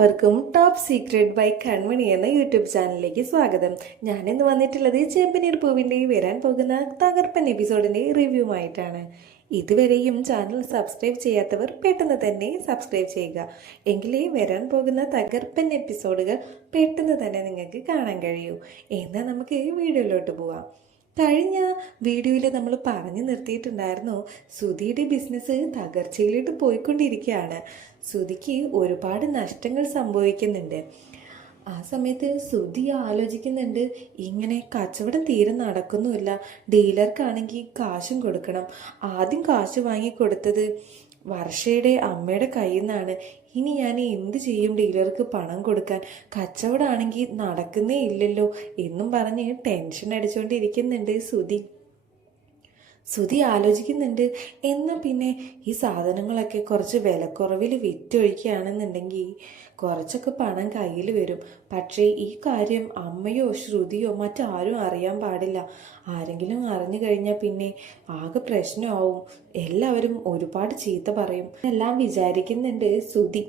എല്ലാവർക്കും top secret by കൺമണി എന്ന YouTube ചാനലിലേക്ക് സ്വാഗതം. ഞാനിന്ന് വന്നിട്ടുള്ളത് ചെമ്പനീർ പൂവിന്റെ വരാൻ പോകുന്ന തകർപ്പൻ എപ്പിസോഡിന്റെ റിവ്യൂമായിട്ടാണ്. ഇതുവരെയും ചാനൽ സബ്സ്ക്രൈബ് ചെയ്യാത്തവർ പെട്ടെന്ന് തന്നെ സബ്സ്ക്രൈബ് ചെയ്യുക. എങ്കിലേ വരാൻ പോകുന്ന തകർപ്പൻ എപ്പിസോഡുകൾ പെട്ടെന്ന് തന്നെ നിങ്ങൾക്ക് കാണാൻ കഴിയൂ. എന്നാൽ നമുക്ക് വീഡിയോയിലോട്ട് പോവാം. കഴിഞ്ഞ വീഡിയോയിൽ നമ്മൾ പറഞ്ഞു നിർത്തിയിട്ടുണ്ടായിരുന്നു സുധിയുടെ ബിസിനസ് തകർച്ചയിലോട്ട് പോയിക്കൊണ്ടിരിക്കുകയാണ്. സുധിക്ക് ഒരുപാട് നഷ്ടങ്ങൾ സംഭവിക്കുന്നുണ്ട്. ആ സമയത്ത് സുധി ആലോചിക്കുന്നുണ്ട് ഇങ്ങനെ കച്ചവടം തീരെ നടക്കുന്നുമില്ല. ഡീലർക്കാണെങ്കിൽ കാശും കൊടുക്കണം. ആദ്യം കാശ് വാങ്ങി കൊടുത്തത് വർഷയുടെ അമ്മയുടെ കയ്യിൽ നിന്നാണ് ഇനി ഞാൻ എന്ത് ചെയ്യും ഡീലർക്ക് പണം കൊടുക്കാൻ? കച്ചവടമാണെങ്കിൽ നടക്കുന്നേ ഇല്ലല്ലോ എന്നും പറഞ്ഞ് ടെൻഷൻ അടിച്ചുകൊണ്ടിരിക്കുന്നുണ്ട് സുധി. സുധി ആലോചിക്കുന്നുണ്ട്. എന്നാൽ പിന്നെ ഈ സാധനങ്ങളൊക്കെ കുറച്ച് വിലക്കുറവിൽ വിറ്റൊഴിക്കുകയാണെന്നുണ്ടെങ്കിൽ കുറച്ചൊക്കെ പണം കയ്യിൽ വരും. പക്ഷേ ഈ കാര്യം അമ്മയോ ശ്രുതിയോ മറ്റാരും അറിയാൻ പാടില്ല. ആരെങ്കിലും അറിഞ്ഞു കഴിഞ്ഞാൽ പിന്നെ ആകെ പ്രശ്നമാവും. എല്ലാവരും ഒരുപാട് ചീത്ത പറയും. എല്ലാം വിചാരിക്കുന്നുണ്ട് സുധി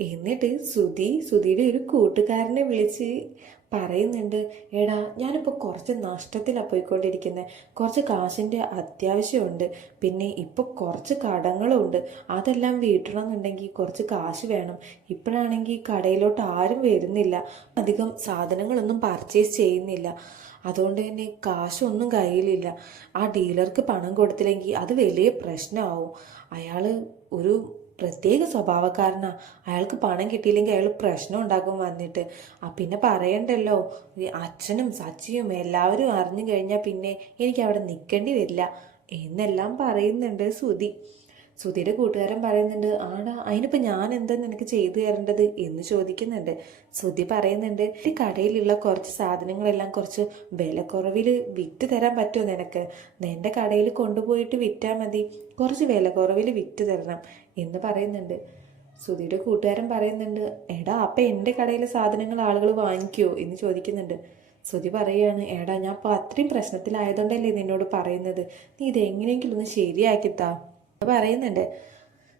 എന്നിട്ട് സുധി സുധിയുടെ ഒരു കൂട്ടുകാരനെ വിളിച്ച് പറയുന്നുണ്ട് എടാ ഞാനിപ്പോൾ കുറച്ച് നഷ്ടത്തിലാണ് പോയിക്കൊണ്ടിരിക്കുന്നത് കുറച്ച് കാശിന്റെ അത്യാവശ്യമുണ്ട്. പിന്നെ ഇപ്പോൾ കുറച്ച് കടങ്ങളുണ്ട്. അതെല്ലാം വീട്ടണമെന്നുണ്ടെങ്കിൽ കുറച്ച് കാശ് വേണം. ഇപ്പോഴാണെങ്കിൽ കടയിലോട്ട് ആരും വരുന്നില്ല. അധികം സാധനങ്ങളൊന്നും പർച്ചേസ് ചെയ്യുന്നില്ല. അതുകൊണ്ട് തന്നെ കാശൊന്നും കയ്യിലില്ല. ആ ഡീലർക്ക് പണം കൊടുത്തില്ലെങ്കിൽ അത് വലിയ പ്രശ്നമാവും അയാൾ ഒരു പ്രത്യേക സ്വഭാവക്കാരനാ. അയാൾക്ക് പണം കിട്ടിയില്ലെങ്കിൽ അയാൾ പ്രശ്നം ഉണ്ടാക്കും വന്നിട്ട്. ആ പിന്നെ പറയണ്ടല്ലോ അച്ഛനും സച്ചിയും എല്ലാവരും അറിഞ്ഞു കഴിഞ്ഞാൽ പിന്നെ എനിക്ക് അവിടെ നിൽക്കേണ്ടി വരില്ല. എന്നെല്ലാം പറയുന്നുണ്ട് സുധി. സുധിയുടെ കൂട്ടുകാരൻ പറയുന്നുണ്ട് ആടാ അതിനിപ്പോൾ ഞാൻ എന്താ നിനക്ക് ചെയ്തു തരേണ്ടത്? എന്ന് ചോദിക്കുന്നുണ്ട്. സുധി പറയുന്നുണ്ട് ഈ കടയിലുള്ള കുറച്ച് സാധനങ്ങളെല്ലാം കുറച്ച് വിലക്കുറവിൽ വിറ്റ് തരാൻ പറ്റുമോ നിനക്ക്? നിന്റെ കടയിൽ കൊണ്ടുപോയിട്ട് വിറ്റാൽ മതി. കുറച്ച് വിലക്കുറവിൽ വിറ്റ് തരണം. എന്ന് പറയുന്നുണ്ട്. സുധിയുടെ കൂട്ടുകാരൻ പറയുന്നുണ്ട് എടാ അപ്പം എന്റെ കടയിലെ സാധനങ്ങൾ ആളുകൾ വാങ്ങിക്കുമോ എന്ന് ചോദിക്കുന്നുണ്ട്. സുധി പറയുകയാണ് എടാ ഞാൻ അപ്പോൾ അത്രയും പ്രശ്നത്തിലായതുകൊണ്ടല്ലേ നിന്നോട് പറയുന്നത്? നീ ഇതെങ്ങനെയെങ്കിലും ഒന്ന് ശരിയാക്കിത്താ. പറയുന്നുണ്ട്.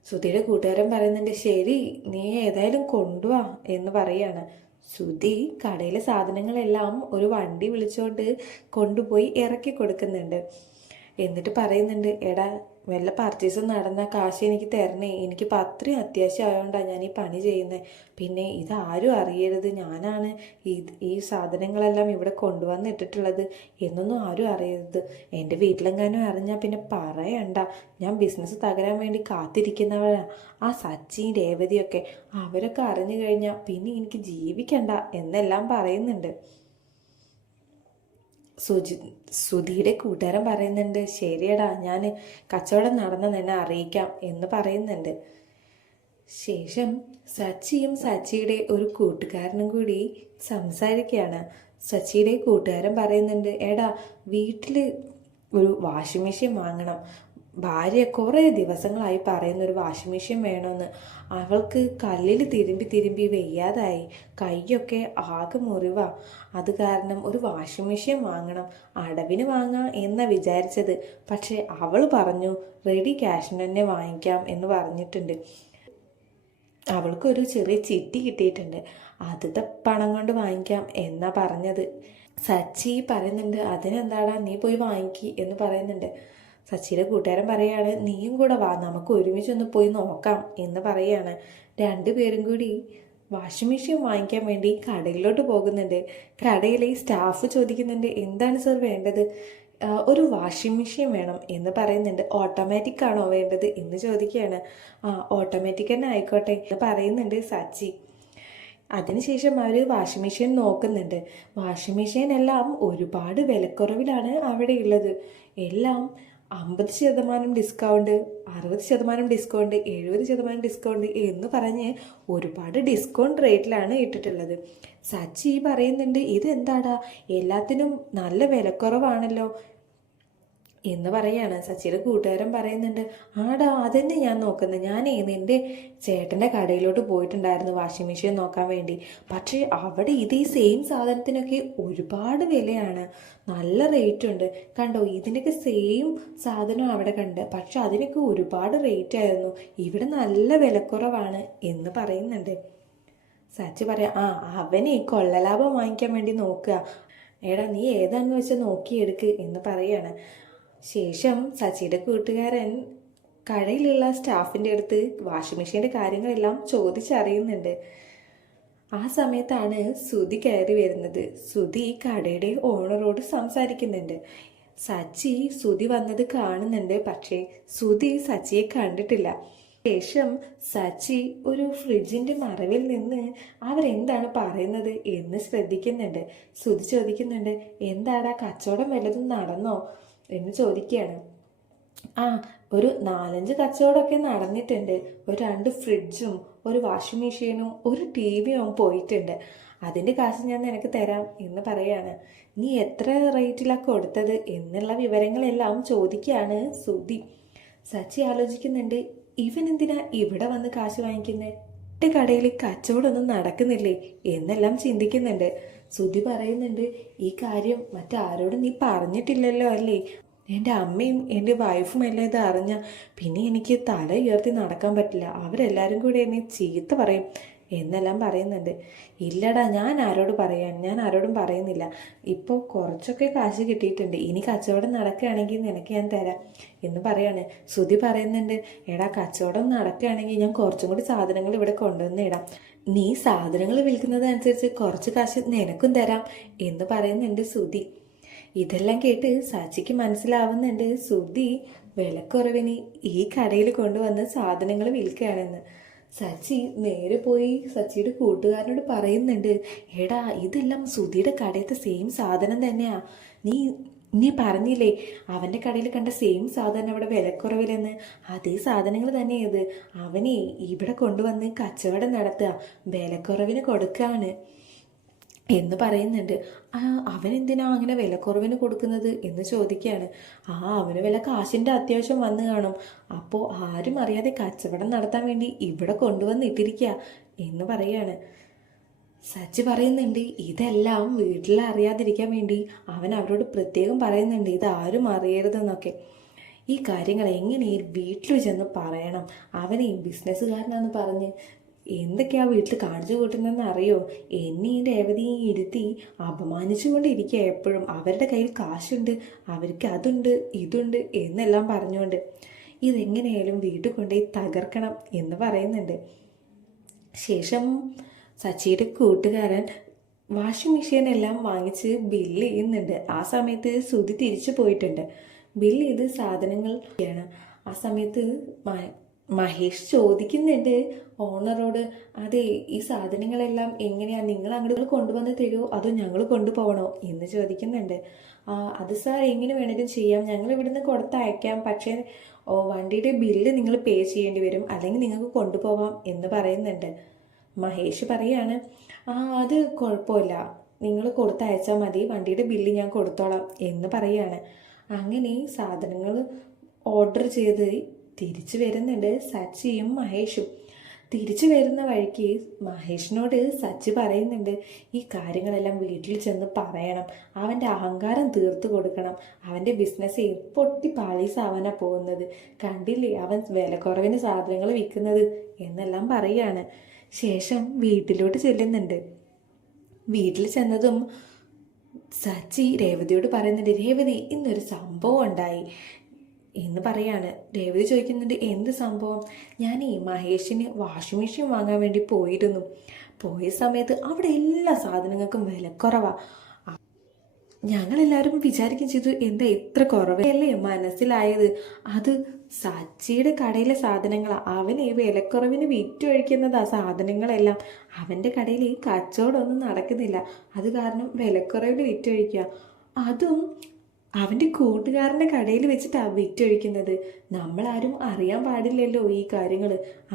സുധിയുടെ കൂട്ടുകാരൻ പറയുന്നുണ്ട് ശരി നീ ഏതായാലും കൊണ്ടുവാ എന്ന് പറയാണ്. സുധി കടയിലെ സാധനങ്ങളെല്ലാം ഒരു വണ്ടി വിളിച്ചുകൊണ്ട് കൊണ്ടുപോയി ഇറക്കി കൊടുക്കുന്നുണ്ട്. എന്നിട്ട് പറയുന്നുണ്ട് എടാ വല്ല പർച്ചേസ് നടന്ന കാശ് എനിക്ക് തരണേ. എനിക്കിപ്പോൾ അത്രയും അത്യാവശ്യം ആയതുകൊണ്ടാണ് ഞാൻ ഈ പണി ചെയ്യുന്നത് പിന്നെ ഇതാരും അറിയരുത്. ഞാനാണ് ഈ ഈ സാധനങ്ങളെല്ലാം ഇവിടെ കൊണ്ടുവന്നിട്ടിട്ടുള്ളത് എന്നൊന്നും ആരും അറിയരുത്. എന്റെ വീട്ടിലെങ്ങാനും അറിഞ്ഞാൽ പിന്നെ പറയണ്ട. ഞാൻ ബിസിനസ് തകരാൻ വേണ്ടി കാത്തിരിക്കുന്നവരാണ് ആ സച്ചിൻ രേവതിയൊക്കെ അവരൊക്കെ അറിഞ്ഞു കഴിഞ്ഞാൽ പിന്നെ എനിക്ക് ജീവിക്കണ്ട എന്നെല്ലാം പറയുന്നുണ്ട്. സുജി സുധിയുടെ കൂട്ടുകാരൻ പറയുന്നുണ്ട് ശരിയടാ ഞാൻ കച്ചവടം നടന്ന നിന്നെ അറിയിക്കാം എന്ന് പറയുന്നുണ്ട്. ശേഷം സച്ചിയും സച്ചിയുടെ ഒരു കൂട്ടുകാരനും കൂടി സംസാരിക്കുകയാണ്. സച്ചിയുടെ കൂട്ടുകാരൻ പറയുന്നുണ്ട് എടാ വീട്ടിൽ ഒരു വാഷിംഗ് മെഷീൻ വാങ്ങണം. ഭാര്യ കുറേ ദിവസങ്ങളായി പറയുന്ന ഒരു വാഷിംഗ് മെഷീൻ വേണമെന്ന് അവൾക്ക് കല്ലിൽ തിരുമ്പി തിരുമ്പി വെയ്യാതായി. കൈയൊക്കെ ആകെ മുറിവ. അത് കാരണം ഒരു വാഷിംഗ് മെഷീൻ വാങ്ങണം അടവിന് വാങ്ങാം എന്നാ വിചാരിച്ചത്. പക്ഷേ അവൾ പറഞ്ഞു റെഡി ക്യാഷിന് തന്നെ വാങ്ങിക്കാം എന്ന് പറഞ്ഞിട്ടുണ്ട്. അവൾക്കൊരു ചെറിയ ചിട്ടി കിട്ടിയിട്ടുണ്ട്. ആദ്യത്തെ പണം കൊണ്ട് വാങ്ങിക്കാം എന്നാ പറഞ്ഞത്. സച്ചി പറയുന്നുണ്ട് അതിനെന്താടാ നീ പോയി വാങ്ങിക്കി എന്ന് പറയുന്നുണ്ട്. സച്ചിയുടെ കൂട്ടുകാരൻ പറയാണ് നീയും കൂടെ വാ നമുക്ക് ഒരുമിച്ച് ഒന്ന് പോയി നോക്കാം എന്ന് പറയാണ്. രണ്ടുപേരും കൂടി വാഷിംഗ് മെഷീൻ വാങ്ങിക്കാൻ വേണ്ടി കടയിലോട്ട് പോകുന്നുണ്ട്. കടയിലെ സ്റ്റാഫ് ചോദിക്കുന്നുണ്ട് എന്താണ് സർ വേണ്ടത്? ഒരു വാഷിംഗ് മെഷീൻ വേണം എന്ന് പറയുന്നുണ്ട്. ഓട്ടോമാറ്റിക് ആണോ വേണ്ടത്? എന്ന് ചോദിക്കുകയാണ്. ആ ഓട്ടോമാറ്റിക് തന്നെ ആയിക്കോട്ടെ എന്ന് പറയുന്നുണ്ട് സച്ചി. അതിനുശേഷം അവർ വാഷിംഗ് മെഷീൻ നോക്കുന്നുണ്ട്. വാഷിംഗ് മെഷീൻ എല്ലാം ഒരുപാട് വിലക്കുറവിലാണ് അവിടെ ഉള്ളത് എല്ലാം അമ്പത് ശതമാനം ഡിസ്കൗണ്ട് അറുപത് ശതമാനം ഡിസ്കൗണ്ട് എഴുപത് ശതമാനം ഡിസ്കൗണ്ട് എന്ന് പറഞ്ഞ് ഒരുപാട് ഡിസ്കൗണ്ട് റേറ്റിലാണ് ഇട്ടിട്ടുള്ളത്. സച്ചി പറയുന്നുണ്ട് ഇതെന്താടാ? എല്ലാത്തിനും നല്ല വിലക്കുറവാണല്ലോ. എന്ന് പറയാണ്. സച്ചിയുടെ കൂട്ടുകാരൻ പറയുന്നുണ്ട് ആടാ അതന്നെ ഞാൻ നോക്കുന്നത് ഞാനേ നിന്റെ ചേട്ടന്റെ കടയിലോട്ട് പോയിട്ടുണ്ടായിരുന്നു വാഷിംഗ് മെഷീൻ നോക്കാൻ വേണ്ടി. പക്ഷേ അവിടെ ഇത് ഈ സെയിം സാധനത്തിനൊക്കെ ഒരുപാട് വിലയാണ്. നല്ല റേറ്റ് ഉണ്ട്. കണ്ടോ ഇതിനൊക്കെ സെയിം സാധനം അവിടെ കണ്ട്. പക്ഷെ അതിനൊക്കെ ഒരുപാട് റേറ്റ് ആയിരുന്നു. ഇവിടെ നല്ല വിലക്കുറവാണ് എന്ന് പറയുന്നുണ്ട്. സച്ചി പറയാം ആ അവനെ കൊള്ളലാഭം വാങ്ങിക്കാൻ വേണ്ടി നോക്കുക. എടാ നീ ഏതാണെന്ന് വെച്ചാൽ നോക്കിയെടുക്ക് എന്ന് പറയാണ്. ശേഷം സച്ചിയുടെ കൂട്ടുകാരൻ കടയിലുള്ള സ്റ്റാഫിന്റെ അടുത്ത് വാഷിംഗ് മെഷീന്റെ കാര്യങ്ങളെല്ലാം ചോദിച്ചറിയുന്നുണ്ട്. ആ സമയത്താണ് സുധി കയറി വരുന്നത്. സുധി കടയുടെ ഓണറോട് സംസാരിക്കുന്നുണ്ട്. സച്ചി സുധി വന്നത് കാണുന്നുണ്ട് പക്ഷേ സുധി സച്ചിയെ കണ്ടിട്ടില്ല. ശേഷം സച്ചി ഒരു ഫ്രിഡ്ജിന്റെ മറവിൽ നിന്ന് അവരെന്താണ് പറയുന്നത് എന്ന് ശ്രദ്ധിക്കുന്നുണ്ട്. സുധി ചോദിക്കുന്നുണ്ട് എന്താടാ കച്ചവടം വല്ലതും നടന്നോ? എന്ന് ചോദിക്കുകയാണ് ആ ഒരു നാലഞ്ച് കച്ചവടമൊക്കെ നടന്നിട്ടുണ്ട്. ഒരു രണ്ട് ഫ്രിഡ്ജും ഒരു വാഷിംഗ് മെഷീനും ഒരു ടി വിയും പോയിട്ടുണ്ട്. അതിന്റെ കാശ് ഞാൻ നിനക്ക് തരാം എന്ന് പറയാണ്. നീ എത്ര റേറ്റിലാണ് കൊടുത്തത് എന്നുള്ള വിവരങ്ങളെല്ലാം ചോദിക്കുകയാണ് സുധി സച്ചി ആലോചിക്കുന്നുണ്ട് ഇവൻ എന്തിനാ ഇവിടെ വന്ന് കാശ് വാങ്ങിക്കുന്നത് കടയിൽ കച്ചവടമൊന്നും നടക്കുന്നില്ലേ? എന്നെല്ലാം ചിന്തിക്കുന്നുണ്ട്. സുധി പറയുന്നുണ്ട് ഈ കാര്യം മറ്റാരോടും നീ പറഞ്ഞിട്ടില്ലല്ലോ അല്ലേ? എന്റെ അമ്മയും എന്റെ വൈഫും എല്ലാം ഇത് അറിഞ്ഞ പിന്നെ എനിക്ക് തല ഉയർത്തി നടക്കാൻ പറ്റില്ല. അവരെല്ലാവരും കൂടി എന്നെ ചീത്ത പറയും. എന്നെല്ലാം പറയുന്നുണ്ട്. ഇല്ലടാ ഞാൻ ആരോട് പറയാൻ ഞാൻ ആരോടും പറയുന്നില്ല. ഇപ്പോൾ കുറച്ചൊക്കെ കാശ് കിട്ടിയിട്ടുണ്ട്. ഇനി കച്ചവടം നടക്കുകയാണെങ്കിൽ നിനക്ക് ഞാൻ തരാം. എന്ന് പറയാണ്. ശ്രുതി പറയുന്നുണ്ട് എടാ കച്ചവടം നടക്കുകയാണെങ്കിൽ ഞാൻ കുറച്ചും കൂടി സാധനങ്ങൾ ഇവിടെ കൊണ്ടുവന്ന് ഇടാം. നീ സാധനങ്ങൾ വിൽക്കുന്നതനുസരിച്ച് കുറച്ച് കാശ് നിനക്കും തരാം എന്ന് പറയുന്നുണ്ട് സുധി. ഇതെല്ലാം കേട്ട് സച്ചിക്ക് മനസ്സിലാവുന്നുണ്ട് സുധി വിലക്കുറവിന് ഈ കടയിൽ കൊണ്ടുവന്ന് സാധനങ്ങൾ വിൽക്കുകയാണെന്ന്. സച്ചി നേരെ പോയി സച്ചിയുടെ കൂട്ടുകാരനോട് പറയുന്നുണ്ട് എടാ ഇതെല്ലാം സുധിയുടെ കടയത്തെ സെയിം സാധനം തന്നെയാ. നീ നീ പറഞ്ഞില്ലേ അവന്റെ കടയിൽ കണ്ട സെയിം സാധനം അവിടെ വിലക്കുറവിലെന്ന്. അതേ സാധനങ്ങൾ തന്നെയത്. അവനെ ഇവിടെ കൊണ്ടുവന്ന് കച്ചവടം നടത്തുക വിലക്കുറവിന് കൊടുക്കുകയാണ് എന്ന് പറയുന്നുണ്ട്. ആ അവനെന്തിനാ അങ്ങനെ വിലക്കുറവിന് കൊടുക്കുന്നത് എന്ന് ചോദിക്കുകയാണ്. ആ അവന് വില കാശിന്റെ അത്യാവശ്യം വന്നു കാണും. അപ്പോൾ ആരും അറിയാതെ കച്ചവടം നടത്താൻ വേണ്ടി ഇവിടെ കൊണ്ടുവന്നിട്ടിരിക്കുക എന്ന് പറയാണ് സച്ചി പറയുന്നുണ്ട് ഇതെല്ലാം വീട്ടിൽ അറിയാതിരിക്കാൻ വേണ്ടി അവൻ അവരോട് പ്രത്യേകം പറയുന്നുണ്ട് ഇത് ആരും അറിയരുതെന്നൊക്കെ. ഈ കാര്യങ്ങൾ എങ്ങനെ വീട്ടിൽ ചെന്ന് പറയണം? അവനെ ബിസിനസ്സുകാരനാന്ന് പറഞ്ഞ് എന്തൊക്കെയാ വീട്ടിൽ കാണിച്ചു കൂട്ടുന്നതെന്ന് അറിയോ? എന്നെ ഈ രേവതിയെ ഇരുത്തി അപമാനിച്ചുകൊണ്ടിരിക്കുക എപ്പോഴും. അവരുടെ കയ്യിൽ കാശുണ്ട് അവർക്ക് അതുണ്ട് ഇതുണ്ട് എന്നെല്ലാം പറഞ്ഞുകൊണ്ട്. ഇതെങ്ങനെയായാലും വീട്ടിൽ കൊണ്ടുപോയി തകർക്കണം എന്ന് പറയുന്നുണ്ട്. ശേഷം സച്ചിയുടെ കൂട്ടുകാരൻ വാഷിംഗ് മെഷീൻ എല്ലാം വാങ്ങിച്ച് ബില്ല് ചെയ്യുന്നുണ്ട്. ആ സമയത്ത് സുതി തിരിച്ചു പോയിട്ടുണ്ട്. ബില്ല് ചെയ്ത് സാധനങ്ങൾ ആ സമയത്ത് മഹേഷ് ചോദിക്കുന്നുണ്ട് ഓണറോട് അതെ ഈ സാധനങ്ങളെല്ലാം എങ്ങനെയാ? നിങ്ങൾ അങ്ങോട്ട് കൊണ്ടുവന്ന് തരുമോ അതോ ഞങ്ങൾ കൊണ്ടുപോകണോ? എന്ന് ചോദിക്കുന്നുണ്ട്. ആ അത് സാർ എങ്ങനെ വേണേലും ചെയ്യാം. ഞങ്ങൾ ഇവിടുന്ന് കൊടുത്തയക്കാം പക്ഷേ വണ്ടിയുടെ ബില്ല് നിങ്ങൾ പേ ചെയ്യേണ്ടി വരും. അല്ലെങ്കിൽ നിങ്ങൾക്ക് കൊണ്ടുപോവാം എന്ന് പറയുന്നുണ്ട്. മഹേഷ് പറയാണ് ആ അത് കുഴപ്പമില്ല. നിങ്ങൾ കൊടുത്തയച്ചാൽ മതി. വണ്ടിയുടെ ബില്ല് ഞാൻ കൊടുത്തോളാം എന്ന് പറയാണ്. അങ്ങനെ സാധനങ്ങൾ ഓർഡർ ചെയ്ത് തിരിച്ചു വരുന്നുണ്ട് സച്ചിയും മഹേഷും. തിരിച്ചു വരുന്ന വഴിക്ക് മഹേഷിനോട് സച്ചി പറയുന്നുണ്ട് ഈ കാര്യങ്ങളെല്ലാം വീട്ടിൽ ചെന്ന് പറയണം. അവന്റെ അഹങ്കാരം തീർത്തു കൊടുക്കണം. അവന്റെ ബിസിനസ് പൊട്ടി പാളീസാവാനാ പോകുന്നത്. കണ്ടില്ലേ അവൻ വിലക്കുറവിന് സാധനങ്ങൾ വിൽക്കുന്നത്? എന്നെല്ലാം പറയാണ്. ശേഷം വീട്ടിലോട്ട് ചെല്ലുന്നുണ്ട്. വീട്ടിൽ ചെന്നതും സച്ചി രേവതിയോട് പറയുന്നുണ്ട് രേവതി ഇന്നൊരു സംഭവം ഉണ്ടായി. എന്ന് പറയാണ്. രേവതി ചോദിക്കുന്നുണ്ട് എന്ത് സംഭവം? ഞാൻ ഈ മഹേഷിന് വാഷിംഗ് മെഷീൻ വാങ്ങാൻ വേണ്ടി പോയിരുന്നു. പോയ സമയത്ത് അവിടെ എല്ലാ സാധനങ്ങൾക്കും വിലക്കുറവാ. ഞങ്ങളെല്ലാവരും വിചാരിക്കുകയും ചെയ്തു എന്താ ഇത്ര കുറവല്ലേ മനസ്സിലായത്? അത് സച്ചിയുടെ കടയിലെ സാധനങ്ങളാണ് അവൻ ഈ വിലക്കുറവിന് വിറ്റൊഴിക്കുന്നതാ സാധനങ്ങളെല്ലാം. അവന്റെ കടയിൽ ഈ കച്ചവടമൊന്നും നടക്കുന്നില്ല. അത് കാരണം വിലക്കുറവിൽ വിറ്റൊഴിക്കുക. അതും അവന്റെ കൂട്ടുകാരന്റെ കടയിൽ വെച്ചിട്ടാണ് വിറ്റൊഴിക്കുന്നത്. നമ്മളാരും അറിയാൻ പാടില്ലല്ലോ ഈ കാര്യങ്ങൾ.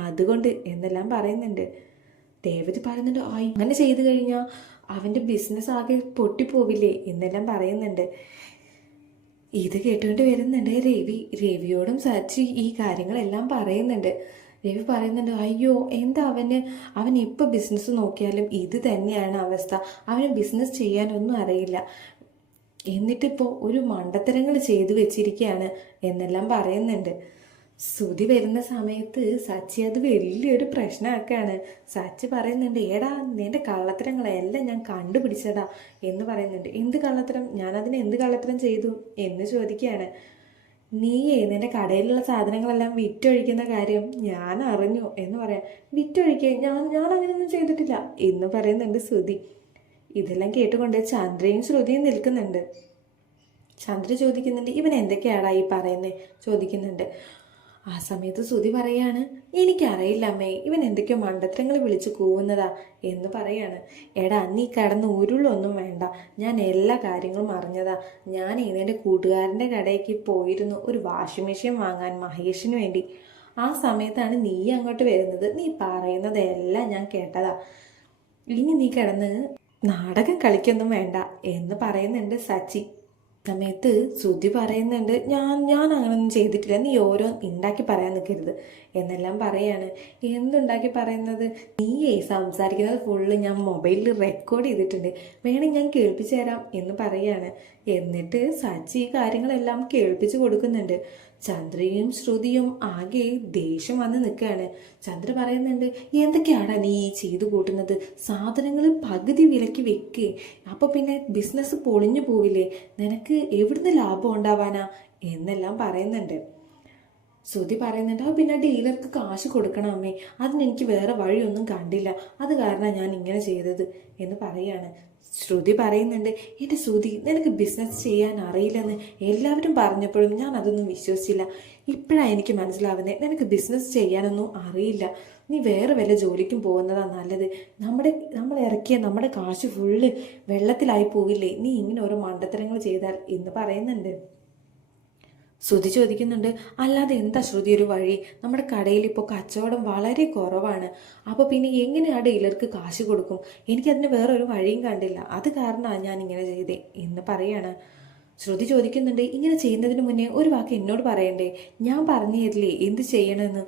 അതുകൊണ്ട് എന്നെല്ലാം പറയുന്നുണ്ട്. ദേവതി പറയുന്നുണ്ട് ആ ഇങ്ങനെ ചെയ്തു കഴിഞ്ഞാൽ അവന്റെ ബിസിനസ് ആകെ പൊട്ടിപ്പോവില്ലേ എന്നെല്ലാം പറയുന്നുണ്ട്. ഇത് കേട്ടുകൊണ്ട് വരുന്നുണ്ട് രവി. രവിയോടും സച്ചി ഈ കാര്യങ്ങളെല്ലാം പറയുന്നുണ്ട്. രവി പറയുന്നുണ്ട് അയ്യോ എന്താ അവന്? അവൻ എപ്പോൾ ബിസിനസ് നോക്കിയാലും ഇത് തന്നെയാണ് അവസ്ഥ. അവന് ബിസിനസ് ചെയ്യാനൊന്നും അറിയില്ല. എന്നിട്ടിപ്പോൾ ഒരു മണ്ടത്തരങ്ങൾ ചെയ്തു വെച്ചിരിക്കുകയാണ് എന്നെല്ലാം പറയുന്നുണ്ട്. ശ്രുതി വരുന്ന സമയത്ത് സച്ചി അത് വലിയൊരു പ്രശ്നമൊക്കെയാണ് സച്ചി പറയുന്നുണ്ട് ഏടാ നിന്റെ കള്ളത്തരങ്ങളെല്ലാം ഞാൻ കണ്ടുപിടിച്ചതാ എന്ന് പറയുന്നുണ്ട്. എന്ത് കള്ളത്തരം? ഞാൻ അതിന് എന്ത് കള്ളത്തരം ചെയ്തു? എന്ന് ചോദിക്കുകയാണ്. നീയേ നിന്റെ കടയിലുള്ള സാധനങ്ങളെല്ലാം വിറ്റൊഴിക്കുന്ന കാര്യം ഞാൻ അറിഞ്ഞു എന്ന് പറയാം. വിറ്റൊഴിക്കേ? ഞാൻ ഞാൻ അങ്ങനെയൊന്നും ചെയ്തിട്ടില്ല എന്ന് പറയുന്നുണ്ട് ശ്രുതി. ഇതെല്ലാം കേട്ടുകൊണ്ട് ചന്ദ്രയും ശ്രുതിയും നിൽക്കുന്നുണ്ട്. ചന്ദ്ര ചോദിക്കുന്നുണ്ട് ഇവൻ എന്തൊക്കെയാടാ ഈ പറയുന്നത് ചോദിക്കുന്നുണ്ട്. ആ സമയത്ത് ശ്രുതി പറയാണ് എനിക്കറിയില്ല അമ്മേ ഇവൻ എന്തൊക്കെയോ മണ്ടത്തരങ്ങൾ വിളിച്ച് കൂവുന്നതാ എന്ന് പറയാണ്. എടാ നീ കടന്ന് ഉരുളൊന്നും വേണ്ട. ഞാൻ എല്ലാ കാര്യങ്ങളും അറിഞ്ഞതാ. ഞാൻ ഇതിന്റെ കൂട്ടുകാരന്റെ കടയ്ക്ക് പോയിരുന്നു ഒരു വാഷിംഗ് മെഷീൻ വാങ്ങാൻ മഹേഷിന് വേണ്ടി. ആ സമയത്താണ് നീ അങ്ങോട്ട് വരുന്നത്. നീ പറയുന്നതെല്ലാം ഞാൻ കേട്ടതാ. ഇനി നീ കിടന്ന് നാടകം കളിക്കൊന്നും വേണ്ട എന്ന് പറയുന്നുണ്ട് സച്ചി. സമയത്ത് ശ്രുതി പറയുന്നുണ്ട് ഞാൻ ഞാൻ അങ്ങനൊന്നും ചെയ്തിട്ടില്ല. നീ ഓരോ ഉണ്ടാക്കി പറയാൻ നിൽക്കരുത് എന്നെല്ലാം പറയാണ്. എന്തുണ്ടാക്കി പറയുന്നത്? നീയേ സംസാരിക്കുന്നത് ഫുള്ള് ഞാൻ മൊബൈലിൽ റെക്കോർഡ് ചെയ്തിട്ടുണ്ട്. വേണമെങ്കിൽ ഞാൻ കേൾപ്പിച്ചു തരാം എന്ന് പറയാണ്. എന്നിട്ട് സച്ചി കാര്യങ്ങളെല്ലാം കേൾപ്പിച്ചു കൊടുക്കുന്നുണ്ട്. ചന്ദ്രയും ശ്രുതിയും ആകെ ദേഷ്യം വന്ന് നിൽക്കുകയാണ്. ചന്ദ്ര പറയുന്നുണ്ട് എന്തൊക്കെയാണ് നീ ചെയ്തു കൂട്ടുന്നത്? സാധനങ്ങൾ പകുതി വിലയ്ക്ക് വെക്ക്. അപ്പോൾ പിന്നെ ബിസിനസ് പൊളിഞ്ഞു പോവില്ലേ? നിനക്ക് എവിടുന്ന് ലാഭം ഉണ്ടാവാനാ? എന്നെല്ലാം പറയുന്നുണ്ട്. ശ്രുതി പറയുന്നുണ്ട് ആ പിന്നെ ഡീലർക്ക് കാശ് കൊടുക്കണം അമ്മേ. അതിനെനിക്ക് വേറെ വഴിയൊന്നും കണ്ടില്ല. അത് കാരണം ഞാൻ ഇങ്ങനെ ചെയ്തത്. എന്ന് പറയാണ്. ശ്രുതി പറയുന്നുണ്ട് എന്റെ ശ്രുതി നിനക്ക് ബിസിനസ് ചെയ്യാൻ അറിയില്ലെന്ന് എല്ലാവരും പറഞ്ഞപ്പോഴും ഞാൻ അതൊന്നും വിശ്വസിച്ചില്ല. ഇപ്പോഴാണ് എനിക്ക് മനസ്സിലാവുന്നത് നിനക്ക് ബിസിനസ് ചെയ്യാനൊന്നും അറിയില്ല. നീ വേറെ വല്ല ജോലിക്കും പോകുന്നതാണ് നല്ലത്. നമ്മുടെ നമ്മൾ ഇറക്കിയ നമ്മുടെ കാശ് ഫുള്ള് വെള്ളത്തിലായി പോവില്ലേ നീ ഇങ്ങനെ ഓരോ മണ്ടത്തരങ്ങൾ ചെയ്താൽ എന്ന് പറയുന്നുണ്ട്. ശ്രുതി ചോദിക്കുന്നുണ്ട് അല്ലാതെ എന്താ ശ്രുതി ഒരു വഴി? നമ്മുടെ കടയിൽ ഇപ്പോൾ കച്ചവടം വളരെ കുറവാണ്. അപ്പോൾ പിന്നെ എങ്ങനെ ആ ഡീലർക്ക് കാശ് കൊടുക്കും? എനിക്കതിന് വേറൊരു വഴിയും കണ്ടില്ല. അത് കാരണമാണ് ഞാൻ ഇങ്ങനെ ചെയ്തേ എന്ന് പറയാണ്. ശ്രുതി ചോദിക്കുന്നുണ്ട് ഇങ്ങനെ ചെയ്യുന്നതിന് മുന്നേ ഒരു വാക്ക് എന്നോട് പറയണ്ടേ? ഞാൻ പറഞ്ഞു തരില്ലേ എന്ത് ചെയ്യണമെന്ന്?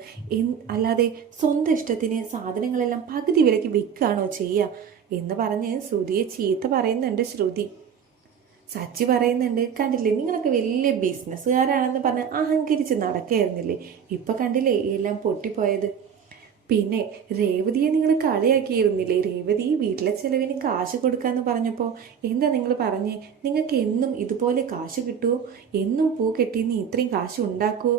അല്ലാതെ സ്വന്തം ഇഷ്ടത്തിന് സാധനങ്ങളെല്ലാം പകുതി വിലയ്ക്ക് വിൽക്കുകയാണോ ചെയ്യുക എന്ന് പറഞ്ഞ് ശ്രുതിയെ ചീത്ത പറയുന്നുണ്ട് ശ്രുതി. സച്ചി പറയുന്നുണ്ട് കണ്ടില്ലേ നിങ്ങളൊക്കെ വലിയ ബിസിനസ്സുകാരാണെന്ന് പറഞ്ഞ് അഹങ്കരിച്ച് നടക്കായിരുന്നില്ലേ? ഇപ്പം കണ്ടില്ലേ എല്ലാം പൊട്ടിപ്പോയത്? പിന്നെ രേവതിയെ നിങ്ങൾ കളിയാക്കിയിരുന്നില്ലേ? രേവതി വീട്ടിലെ ചെലവിന് കാശ് കൊടുക്കാന്ന് പറഞ്ഞപ്പോൾ എന്താ നിങ്ങൾ പറഞ്ഞേ? നിങ്ങൾക്ക് എന്നും ഇതുപോലെ കാശ് കിട്ടുമോ എന്നും പൂ കെട്ടി നീ ഇത്രയും കാശ് ഉണ്ടാക്കുമോ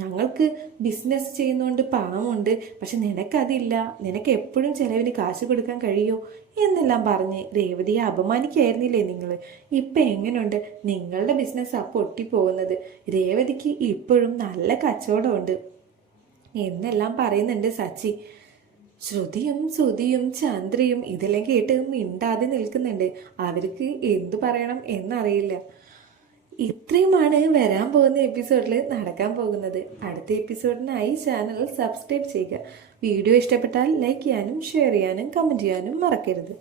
ഞങ്ങൾക്ക് ബിസിനസ് ചെയ്യുന്നതുകൊണ്ട് പണമുണ്ട് പക്ഷെ നിനക്കതില്ല. നിനക്ക് എപ്പോഴും ചെലവിന് കാശ് കൊടുക്കാൻ കഴിയുമോ എന്നെല്ലാം പറഞ്ഞ് രേവതിയെ അപമാനിക്കായിരുന്നില്ലേ നിങ്ങൾ ഇപ്പം എങ്ങനെയുണ്ട് നിങ്ങളുടെ ബിസിനസ് ആ പൊട്ടിപ്പോകുന്നത്. രേവതിക്ക് ഇപ്പോഴും നല്ല കച്ചവടമുണ്ട്. എന്നെല്ലാം പറയുന്നുണ്ട് സച്ചി. ശ്രുതിയും ശ്രുതിയും ചന്ദ്രയും ഇതെല്ലാം കേട്ട് മിണ്ടാതെ നിൽക്കുന്നുണ്ട്. അവർക്ക് എന്തു പറയണം എന്നറിയില്ല. ഇത്രയുമാണ് വരാൻ പോകുന്ന എപ്പിസോഡിൽ നടക്കാൻ പോകുന്നത്. അടുത്ത എപ്പിസോഡിനായി ചാനൽ സബ്സ്ക്രൈബ് ചെയ്യുക. വീഡിയോ ഇഷ്ടപ്പെട്ടാൽ ലൈക്ക് ചെയ്യാനും ഷെയർ ചെയ്യാനും കമന്റ് ചെയ്യാനും മറക്കരുത്.